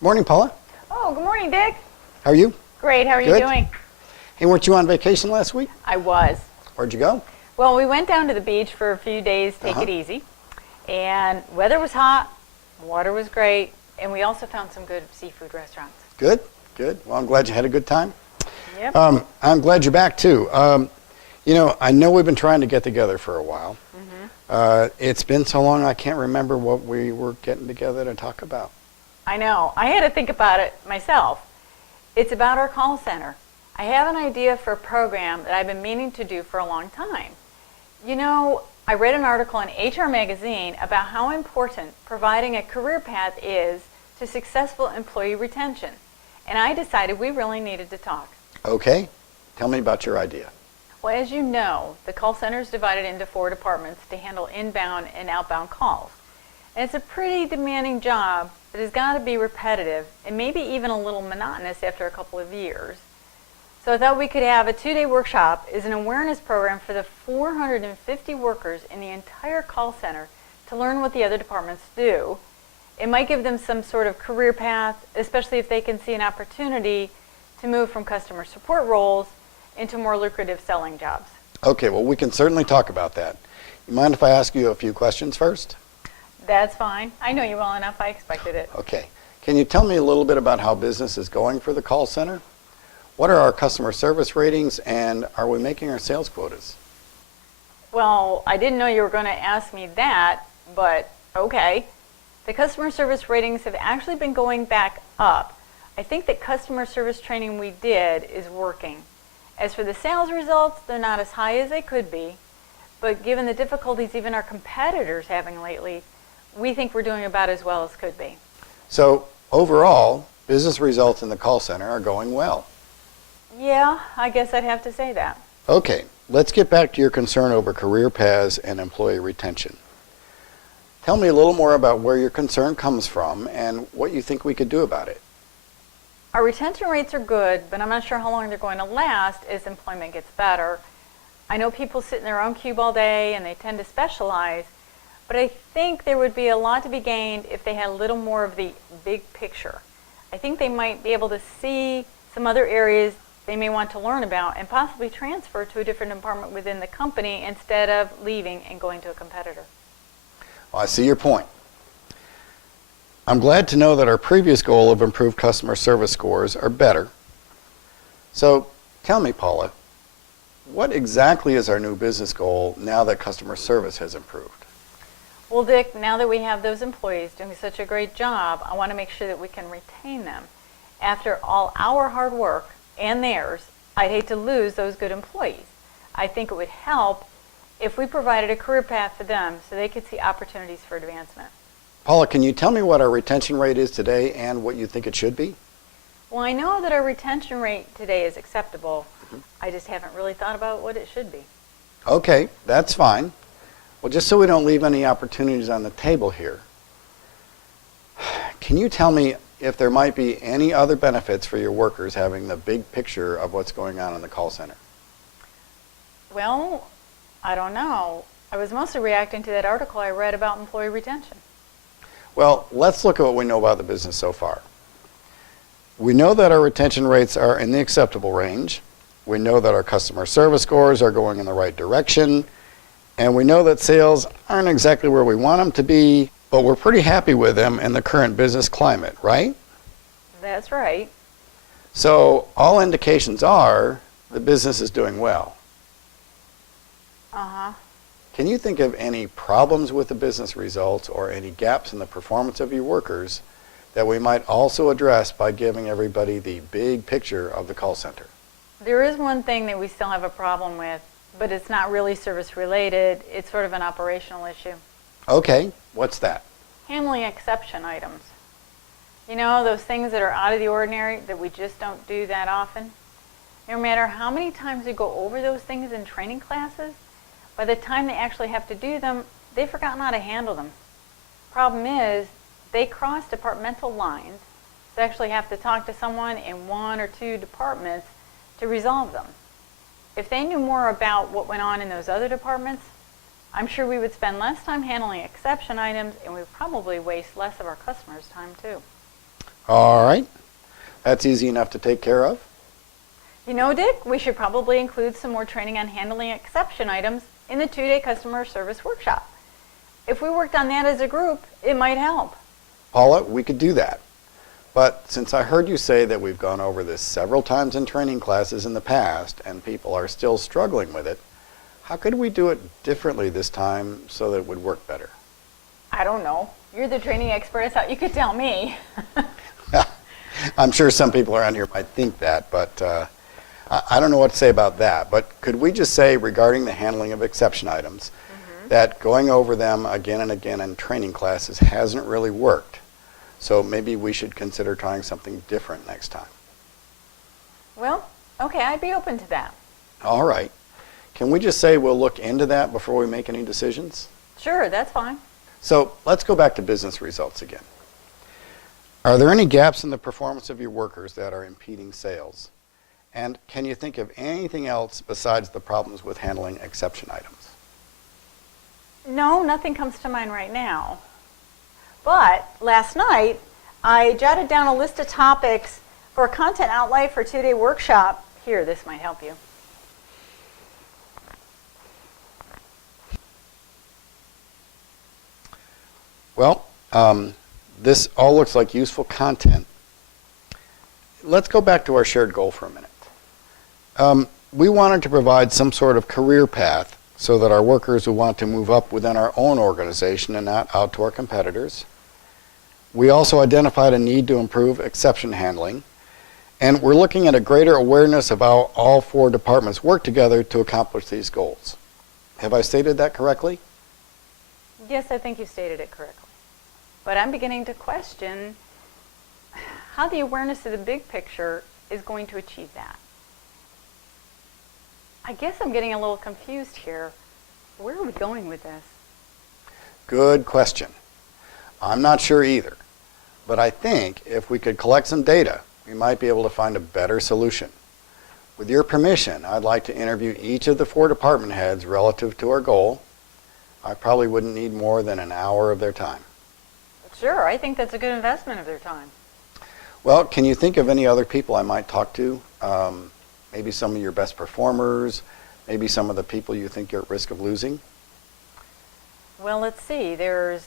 Morning, Paula. Oh, good morning, Dick. How are you? Great. How are you doing? Hey, weren't you on vacation last week? I was. Where'd you go? Well, we went down to the beach for a few days, take it easy. And weather was hot, water was great, and we also found some good seafood restaurants. Good, good. Well, I'm glad you had a good time. Yep. I'm glad you're back, too. I know we've been trying to get together for a while. It's been so long I can't remember what we were getting together to talk about. I know. I had to think about it myself. It's about our call center. I have an idea for a program that I've been meaning to do for a long time. You know, I read an article in HR Magazine about how important providing a career path is to successful employee retention. And I decided we really needed to talk. Okay. Tell me about your idea. Well, as you know, the call center is divided into 4 departments to handle inbound and outbound calls. And it's a pretty demanding job that has got to be repetitive and maybe even a little monotonous after a couple of years. So I thought we could have a 2-day workshop as an awareness program for the 450 workers in the entire call center to learn what the other departments do. It might give them some sort of career path, especially if they can see an opportunity to move from customer support roles into more lucrative selling jobs. Okay, well, we can certainly talk about that. You mind if I ask you a few questions first? That's fine. I know you well enough. I expected it. Okay. Can you tell me a little bit about how business is going for the call center? What are our customer service ratings, and are we making our sales quotas? Well, I didn't know you were going to ask me that, but okay. The customer service ratings have actually been going back up. I think the customer service training we did is working. As for the sales results, they're not as high as they could be, but given the difficulties even our competitors having lately, we think we're doing about as well as could be. So overall, business results in the call center are going well. Yeah, I guess I'd have to say that. Okay, let's get back to your concern over career paths and employee retention. Tell me a little more about where your concern comes from and what you think we could do about it. Our retention rates are good, but I'm not sure how long they're going to last as employment gets better. I know people sit in their own cube all day and they tend to specialize, but I think there would be a lot to be gained if they had a little more of the big picture. I think they might be able to see some other areas they may want to learn about and possibly transfer to a different department within the company instead of leaving and going to a competitor. Well, I see your point. I'm glad to know that our previous goal of improved customer service scores are better. So tell me, Paula, what exactly is our new business goal now that customer service has improved? Well, Dick, now that we have those employees doing such a great job, I want to make sure that we can retain them. After all our hard work and theirs, I'd hate to lose those good employees. I think it would help if we provided a career path for them so they could see opportunities for advancement. Paula, can you tell me what our retention rate is today and what you think it should be? Well, I know that our retention rate today is acceptable. I just haven't really thought about what it should be. Okay, that's fine. Well, just so we don't leave any opportunities on the table here, can you tell me if there might be any other benefits for your workers having the big picture of what's going on in the call center? Well, I don't know. I was mostly reacting to that article I read about employee retention. Well, let's look at what we know about the business so far. We know that our retention rates are in the acceptable range. We know that our customer service scores are going in the right direction. And we know that sales aren't exactly where we want them to be, but we're pretty happy with them in the current business climate, right? That's right. So all indications are the business is doing well. Uh-huh. Can you think of any problems with the business results or any gaps in the performance of your workers that we might also address by giving everybody the big picture of the call center? There is one thing that we still have a problem with, but it's not really service related. It's sort of an operational issue. Okay, what's that? Handling exception items. You know, those things that are out of the ordinary that we just don't do that often. No matter how many times we go over those things in training classes, by the time they actually have to do them, they've forgotten how to handle them. Problem is, they cross departmental lines, so actually have to talk to someone in 1 or 2 departments to resolve them. If they knew more about what went on in those other departments, I'm sure we would spend less time handling exception items and we would probably waste less of our customers' time too. All right. That's easy enough to take care of. You know, Dick, we should probably include some more training on handling exception items in the 2-day customer service workshop. If we worked on that as a group, it might help. Paula, we could do that. But since I heard you say that we've gone over this several times in training classes in the past and people are still struggling with it, how could we do it differently this time so that it would work better? I don't know. You're the training expert. I thought you could tell me. I'm sure some people around here might think that, but I don't know what to say about that. But could we just say regarding the handling of exception items that going over them again and again in training classes hasn't really worked? So maybe we should consider trying something different next time. Well, okay, I'd be open to that. All right. Can we just say we'll look into that before we make any decisions? Sure, that's fine. So let's go back to business results again. Are there any gaps in the performance of your workers that are impeding sales? And can you think of anything else besides the problems with handling exception items? No, nothing comes to mind right now. But last night, I jotted down a list of topics for a content outlay for a 2-day workshop. Here, this might help you. Well, this all looks like useful content. Let's go back to our shared goal for a minute. We wanted to provide some sort of career path so that our workers would want to move up within our own organization and not out to our competitors. We also identified a need to improve exception handling, and we're looking at a greater awareness of how all 4 departments work together to accomplish these goals. Have I stated that correctly? Yes, I think you stated it correctly. But I'm beginning to question how the awareness of the big picture is going to achieve that. I guess I'm getting a little confused here. Where are we going with this? Good question. I'm not sure either. But I think if we could collect some data, we might be able to find a better solution. With your permission, I'd like to interview each of the 4 department heads relative to our goal. I probably wouldn't need more than an hour of their time. Sure, I think that's a good investment of their time. Well, can you think of any other people I might talk to? Maybe some of your best performers, maybe some of the people you think you're at risk of losing? Well, let's see. There's